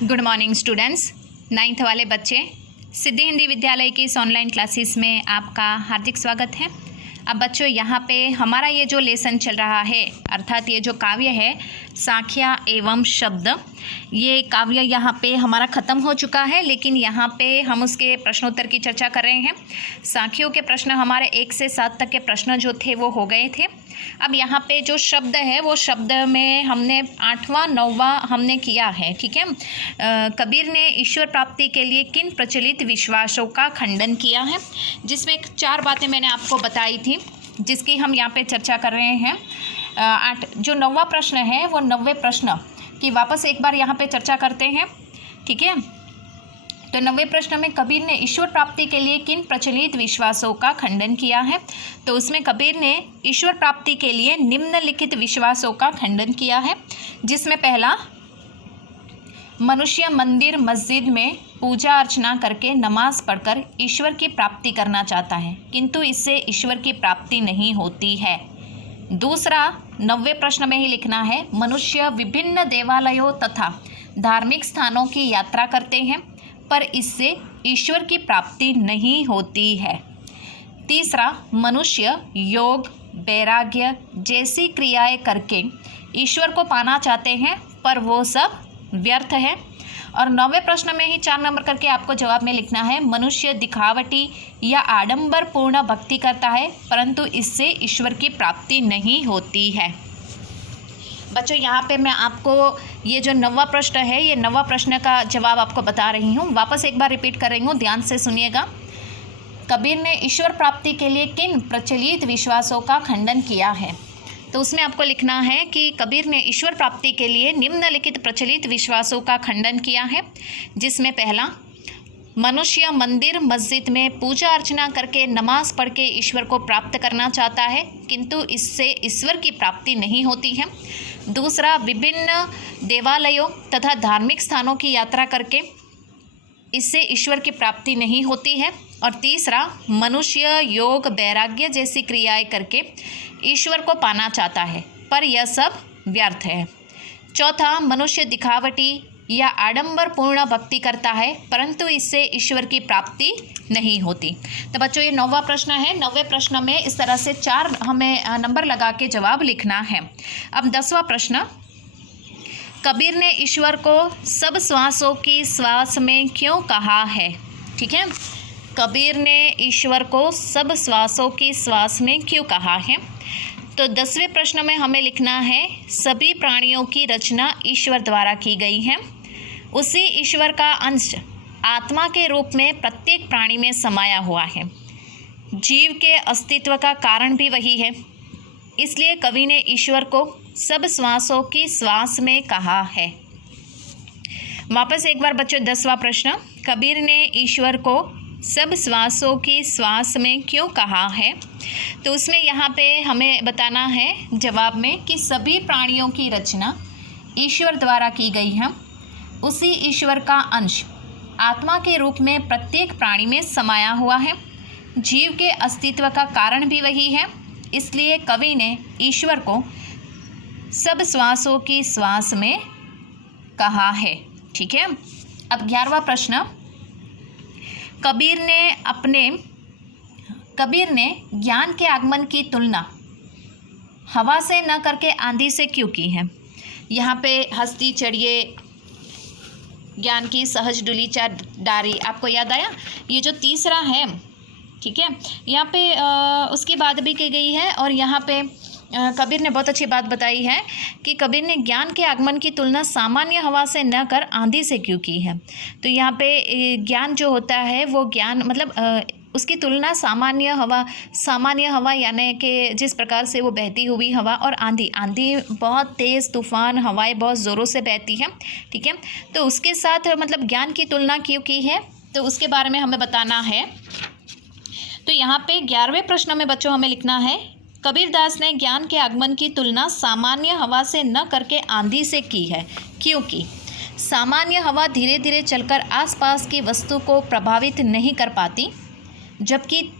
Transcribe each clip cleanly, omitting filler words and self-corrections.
Good morning students. 9th वाले बच्चे, सिद्धि हिंदी विद्यालय की इस ऑनलाइन क्लासेस में आपका हार्दिक स्वागत है। अब बच्चों, यहाँ पे हमारा ये जो लेसन चल रहा है, अर्थात ये जो काव्य है सांख्या एवं शब्द, ये काव्य यहाँ पे हमारा ख़त्म हो चुका है, लेकिन यहाँ पे हम उसके प्रश्नोत्तर की चर्चा कर रहे हैं। सांख्यों के प्रश्न हमारे 1 से 7 तक के प्रश्न जो थे वो हो गए थे। अब यहाँ पे जो शब्द है वो शब्द में हमने 8वां 9वां हमने किया है, ठीक है। कबीर ने ईश्वर प्राप्ति के लिए किन प्रचलित विश्वासों का खंडन किया है, जिसमें 4 बातें मैंने आपको बताई थी, जिसकी हम यहाँ पे चर्चा कर रहे हैं। जो 9वां प्रश्न है वो 9वें प्रश्न की वापस एक बार यहाँ पे चर्चा करते हैं, ठीक है। तो 9वें प्रश्न में कबीर ने ईश्वर प्राप्ति के लिए किन प्रचलित विश्वासों का खंडन किया है। तो उसमें कबीर ने ईश्वर प्राप्ति के लिए निम्नलिखित विश्वासों का खंडन किया है, जिसमें पहला, मनुष्य मंदिर मस्जिद में पूजा अर्चना करके नमाज पढ़कर ईश्वर की प्राप्ति करना चाहता है, किंतु इससे ईश्वर की प्राप्ति नहीं होती है। दूसरा, 9वें प्रश्न में ही लिखना है, मनुष्य विभिन्न देवालयों तथा धार्मिक स्थानों की यात्रा करते हैं, पर इससे ईश्वर की प्राप्ति नहीं होती है। तीसरा, मनुष्य योग वैराग्य जैसी क्रियाएं करके ईश्वर को पाना चाहते हैं, पर वो सब व्यर्थ है। और 9वें प्रश्न में ही 4 नंबर करके आपको जवाब में लिखना है, मनुष्य दिखावटी या आडंबर पूर्ण भक्ति करता है, परंतु इससे ईश्वर की प्राप्ति नहीं होती है। बच्चों, यहाँ पे मैं आपको ये जो 9वां प्रश्न है, ये 9वां प्रश्न का जवाब आपको बता रही हूँ। वापस एक बार रिपीट कर रही हूँ, ध्यान से सुनिएगा। कबीर ने ईश्वर प्राप्ति के लिए किन प्रचलित विश्वासों का खंडन किया है। तो उसमें आपको लिखना है कि कबीर ने ईश्वर प्राप्ति के लिए निम्नलिखित प्रचलित विश्वासों का खंडन किया है, जिसमें पहला, मनुष्य मंदिर मस्जिद में पूजा अर्चना करके नमाज पढ़ के ईश्वर को प्राप्त करना चाहता है, किंतु इससे ईश्वर की प्राप्ति नहीं होती है। दूसरा, विभिन्न देवालयों तथा धार्मिक स्थानों की यात्रा करके इससे ईश्वर की प्राप्ति नहीं होती है। और तीसरा, मनुष्य योग वैराग्य जैसी क्रियाएं करके ईश्वर को पाना चाहता है, पर यह सब व्यर्थ है। चौथा, मनुष्य दिखावटी या आडंबर पूर्ण भक्ति करता है, परंतु इससे ईश्वर की प्राप्ति नहीं होती। तो बच्चों, ये 9वां प्रश्न है। 9वें प्रश्न में इस तरह से 4 हमें नंबर लगा के जवाब लिखना है। अब 10वां प्रश्न, कबीर ने ईश्वर को सब श्वासों की श्वास में क्यों कहा है, ठीक है। कबीर ने ईश्वर को सब श्वासों की श्वास में क्यों कहा है। तो 10वें प्रश्न में हमें लिखना है, सभी प्राणियों की रचना ईश्वर द्वारा की गई है, उसी ईश्वर का अंश आत्मा के रूप में प्रत्येक प्राणी में समाया हुआ है, जीव के अस्तित्व का कारण भी वही है, इसलिए कवि ने ईश्वर को सब श्वासों की श्वास में कहा है। वापस एक बार बच्चों, 10वां प्रश्न, कबीर ने ईश्वर को सब श्वासों की श्वास में क्यों कहा है। तो उसमें यहाँ पे हमें बताना है जवाब में कि सभी प्राणियों की रचना ईश्वर द्वारा की गई है, उसी ईश्वर का अंश आत्मा के रूप में प्रत्येक प्राणी में समाया हुआ है, जीव के अस्तित्व का कारण भी वही है, इसलिए कवि ने ईश्वर को सब श्वासों की श्वास में कहा है, ठीक है। अब 11वां प्रश्न, कबीर ने ज्ञान के आगमन की तुलना हवा से न करके आंधी से क्यों की है। यहाँ पे हस्ती चढ़िए ज्ञान की सहज डुली चार डारी, आपको याद आया, ये जो तीसरा है, ठीक है, यहाँ पे उसकी बात भी की गई है। और यहाँ पे कबीर ने बहुत अच्छी बात बताई है कि कबीर ने ज्ञान के आगमन की तुलना सामान्य हवा से न कर आंधी से क्यों की है। तो यहाँ पे ज्ञान जो होता है वो ज्ञान मतलब उसकी तुलना सामान्य हवा यानी कि जिस प्रकार से वो बहती हुई हवा, और आंधी बहुत तेज़ तूफ़ान हवाएं बहुत ज़ोरों से बहती हैं, ठीक है। तो उसके साथ मतलब ज्ञान की तुलना क्यों की है, तो उसके बारे में हमें बताना है। तो यहाँ पे 11वें प्रश्न में बच्चों हमें लिखना है, कबीरदास ने ज्ञान के आगमन की तुलना सामान्य हवा से न करके आंधी से की है, क्योंकि सामान्य हवा धीरे धीरे चलकर आसपास की वस्तु को प्रभावित नहीं कर पाती, जबकि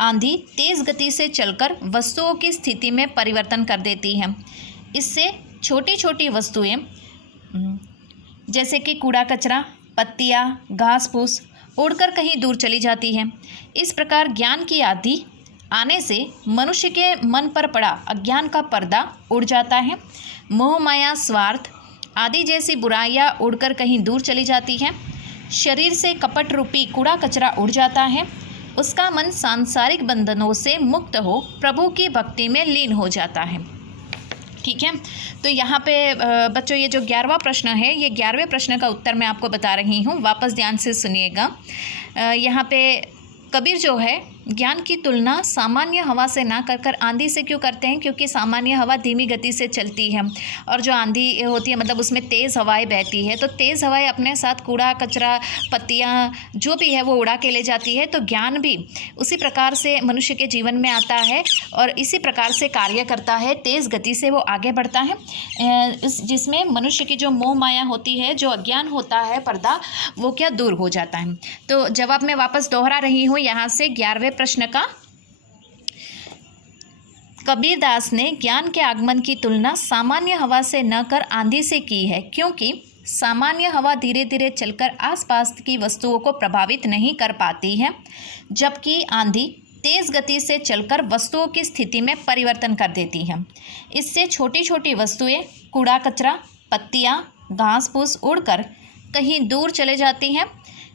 आंधी तेज़ गति से चलकर वस्तुओं की स्थिति में परिवर्तन कर देती है। इससे छोटी छोटी वस्तुएं जैसे कि कूड़ा कचरा, पत्तियाँ, घास फूस उड़कर कहीं दूर चली जाती है। इस प्रकार ज्ञान की आंधी आने से मनुष्य के मन पर पड़ा अज्ञान का पर्दा उड़ जाता है। मोह माया स्वार्थ आदि जैसी बुराइयां उड़कर कहीं दूर चली जाती हैं। शरीर से कपट रूपी कूड़ा कचरा उड़ जाता है। उसका मन सांसारिक बंधनों से मुक्त हो प्रभु की भक्ति में लीन हो जाता है। ठीक है, तो यहाँ पे बच्चों ये जो 11वां प्रश्न है, ये 11वें प्रश्न का उत्तर मैं आपको बता रही हूँ, वापस ध्यान से सुनिएगा। यहाँ पे कबीर जो है ज्ञान की तुलना सामान्य हवा से ना कर आंधी से क्यों करते हैं? क्योंकि सामान्य हवा धीमी गति से चलती है और जो आंधी होती है मतलब उसमें तेज़ हवाएं बहती है, तो तेज़ हवाएं अपने साथ कूड़ा कचरा पत्तियाँ जो भी है वो उड़ा के ले जाती है। तो ज्ञान भी उसी प्रकार से मनुष्य के जीवन में आता है और इसी प्रकार से कार्य करता है, तेज़ गति से वो आगे बढ़ता है, जिसमें मनुष्य की जो मोह माया होती है, जो अज्ञान होता है पर्दा, वो क्या दूर हो जाता है। तो जवाब मैं वापस दोहरा रही हूँ यहाँ से 11वें प्रश्न का। कबीरदास ने ज्ञान के आगमन की तुलना सामान्य हवा से न कर आंधी से की है, क्योंकि सामान्य हवा धीरे धीरे चलकर आसपास की वस्तुओं को प्रभावित नहीं कर पाती है, जबकि आंधी तेज गति से चलकर वस्तुओं की स्थिति में परिवर्तन कर देती है। इससे छोटी छोटी वस्तुएं, कूड़ा कचरा, पत्तियां, घास फूस उड़कर कहीं दूर चले जाती हैं।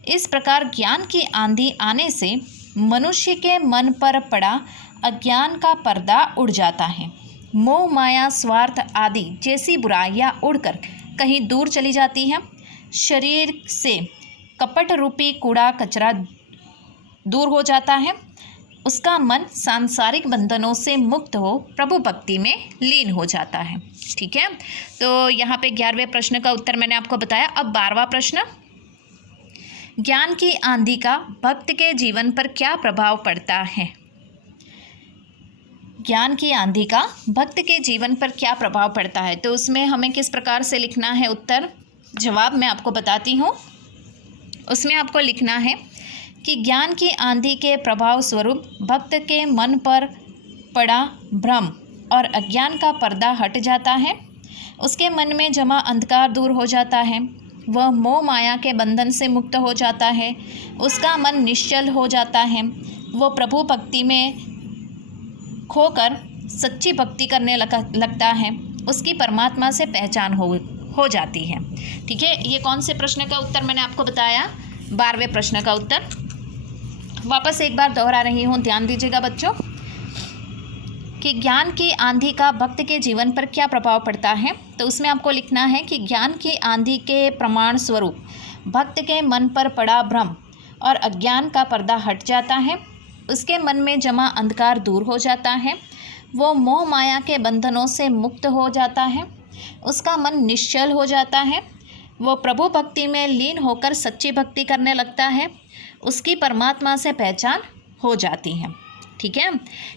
इस प्रकार ज्ञान की आंधी आने से मनुष्य के मन पर पड़ा अज्ञान का पर्दा उड़ जाता है। मोह माया स्वार्थ आदि जैसी बुराइयां उड़कर कहीं दूर चली जाती हैं। शरीर से कपट रूपी कूड़ा कचरा दूर हो जाता है। उसका मन सांसारिक बंधनों से मुक्त हो प्रभु भक्ति में लीन हो जाता है। ठीक है, तो यहाँ पे 11वें प्रश्न का उत्तर मैंने आपको बताया। अब 12वां प्रश्न, ज्ञान की आंधी का भक्त के जीवन पर क्या प्रभाव पड़ता है? ज्ञान की आंधी का भक्त के जीवन पर क्या प्रभाव पड़ता है, तो उसमें हमें किस प्रकार से लिखना है उत्तर? जवाब मैं आपको बताती हूँ। उसमें आपको लिखना है कि ज्ञान की आंधी के प्रभाव स्वरूप भक्त के मन पर पड़ा भ्रम और अज्ञान का पर्दा हट जाता है। उसके मन में जमा अंधकार दूर हो जाता है। वह मोह माया के बंधन से मुक्त हो जाता है। उसका मन निश्चल हो जाता है। वह प्रभु भक्ति में खोकर सच्ची भक्ति करने लगता है। उसकी परमात्मा से पहचान हो जाती है। ठीक है, ये कौन से प्रश्न का उत्तर मैंने आपको बताया? 12वें प्रश्न का उत्तर। वापस एक बार दोहरा रही हूँ, ध्यान दीजिएगा बच्चों, कि ज्ञान की आंधी का भक्त के जीवन पर क्या प्रभाव पड़ता है। तो उसमें आपको लिखना है कि ज्ञान की आंधी के प्रमाण स्वरूप भक्त के मन पर पड़ा भ्रम और अज्ञान का पर्दा हट जाता है। उसके मन में जमा अंधकार दूर हो जाता है। वो मोह माया के बंधनों से मुक्त हो जाता है। उसका मन निश्चल हो जाता है। वो प्रभु भक्ति में लीन होकर सच्ची भक्ति करने लगता है। उसकी परमात्मा से पहचान हो जाती है। ठीक है,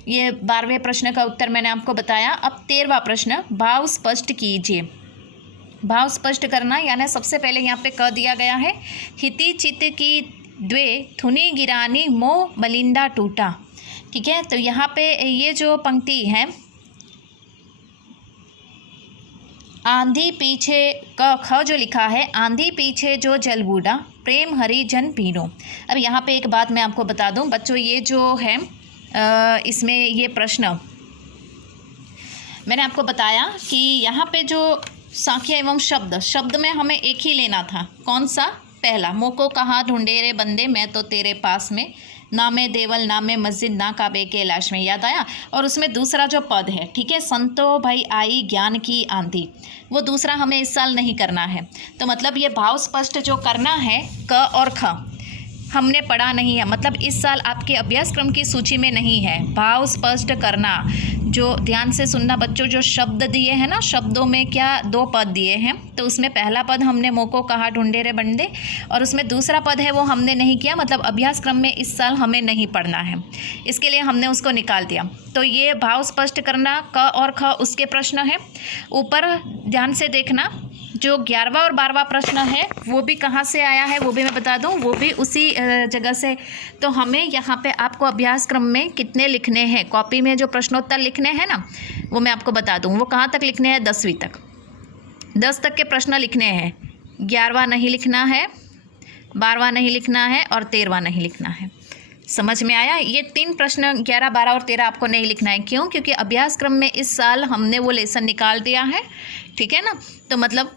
ये 12वें प्रश्न का उत्तर मैंने आपको बताया। अब 13वां प्रश्न, भाव स्पष्ट कीजिए। भाव स्पष्ट करना यानी सबसे पहले यहाँ पे कह दिया गया है, हिति चित्त की द्वे थुनी गिरानी मोह मलिंदा टूटा। ठीक है, तो यहाँ पे ये जो पंक्ति है, आंधी पीछे का ख जो लिखा है, आंधी पीछे जो जल बूढ़ा प्रेम हरि जन पीनो। अब यहाँ पे एक बात मैं आपको बता दूँ बच्चों, ये जो है इसमें ये प्रश्न मैंने आपको बताया कि यहाँ पे जो सांख्य एवं शब्द में हमें एक ही लेना था। कौन सा? पहला, मोको कहाँ ढूंढे रे बंदे मैं तो तेरे पास में, ना में देवल ना में मस्जिद ना काबे के लाश में। याद आया? और उसमें दूसरा जो पद है, ठीक है, संतो भाई आई ज्ञान की आंधी, वो दूसरा हमें इस साल नहीं करना है। तो मतलब ये भाव स्पष्ट जो करना है, क और ख हमने पढ़ा नहीं है, मतलब इस साल आपके अभ्यासक्रम की सूची में नहीं है। भाव स्पष्ट करना, जो ध्यान से सुनना बच्चों, जो शब्द दिए हैं ना, शब्दों में क्या 2 पद दिए हैं, तो उसमें पहला पद हमने मोको कहा ढूंढे रे बंदे, और उसमें दूसरा पद है वो हमने नहीं किया, मतलब अभ्यासक्रम में इस साल हमें नहीं पढ़ना है, इसके लिए हमने उसको निकाल दिया। तो ये भाव स्पष्ट करना क और ख उसके प्रश्न है। ऊपर ध्यान से देखना, जो 11वां और 12वां प्रश्न है वो भी कहाँ से आया है वो भी मैं बता दूं, वो भी उसी जगह से। तो हमें यहाँ पे आपको अभ्यासक्रम में कितने लिखने हैं, कॉपी में जो प्रश्नोत्तर लिखने हैं ना, वो मैं आपको बता दूं। वो कहाँ तक लिखने हैं? 10वीं तक, 10 तक के प्रश्न लिखने हैं। 11वां नहीं लिखना है, 12वां नहीं लिखना है और 13वां नहीं लिखना है। समझ में आया? ये 3 प्रश्न 11, 12 और 13 आपको नहीं लिखना है। क्यों? क्योंकि अभ्यास क्रम में इस साल हमने वो लेसन निकाल दिया है, ठीक है ना। तो मतलब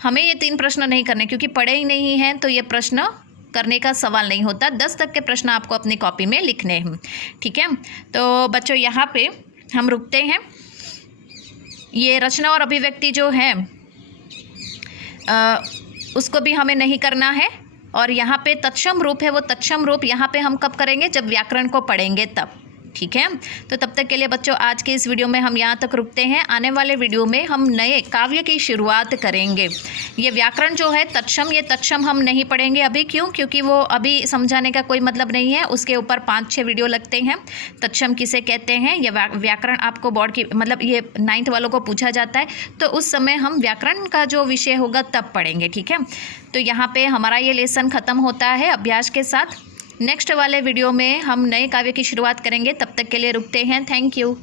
हमें ये 3 प्रश्न नहीं करने, क्योंकि पढ़े ही नहीं हैं तो ये प्रश्न करने का सवाल नहीं होता। 10 तक के प्रश्न आपको अपनी कॉपी में लिखने हैं, ठीक है। तो बच्चों यहाँ पे हम रुकते हैं। ये रचना और अभिव्यक्ति जो है उसको भी हमें नहीं करना है। और यहाँ पे तत्सम रूप है, वो तत्सम रूप यहाँ पे हम कब करेंगे? जब व्याकरण को पढ़ेंगे तब, ठीक है। तो तब तक के लिए बच्चों आज के इस वीडियो में हम यहाँ तक रुकते हैं। आने वाले वीडियो में हम नए काव्य की शुरुआत करेंगे। ये व्याकरण जो है तत्सम, ये तत्सम हम नहीं पढ़ेंगे अभी। क्यों? क्योंकि वो अभी समझाने का कोई मतलब नहीं है, उसके ऊपर 5-6 वीडियो लगते हैं। तत्सम किसे कहते हैं, ये व्याकरण आपको बोर्ड की मतलब ये 9th वालों को पूछा जाता है, तो उस समय हम व्याकरण का जो विषय होगा तब पढ़ेंगे, ठीक है। तो यहाँ पे हमारा ये लेसन ख़त्म होता है अभ्यास के साथ। नेक्स्ट वाले वीडियो में हम नए काव्य की शुरुआत करेंगे। तब तक के लिए रुकते हैं। Thank you.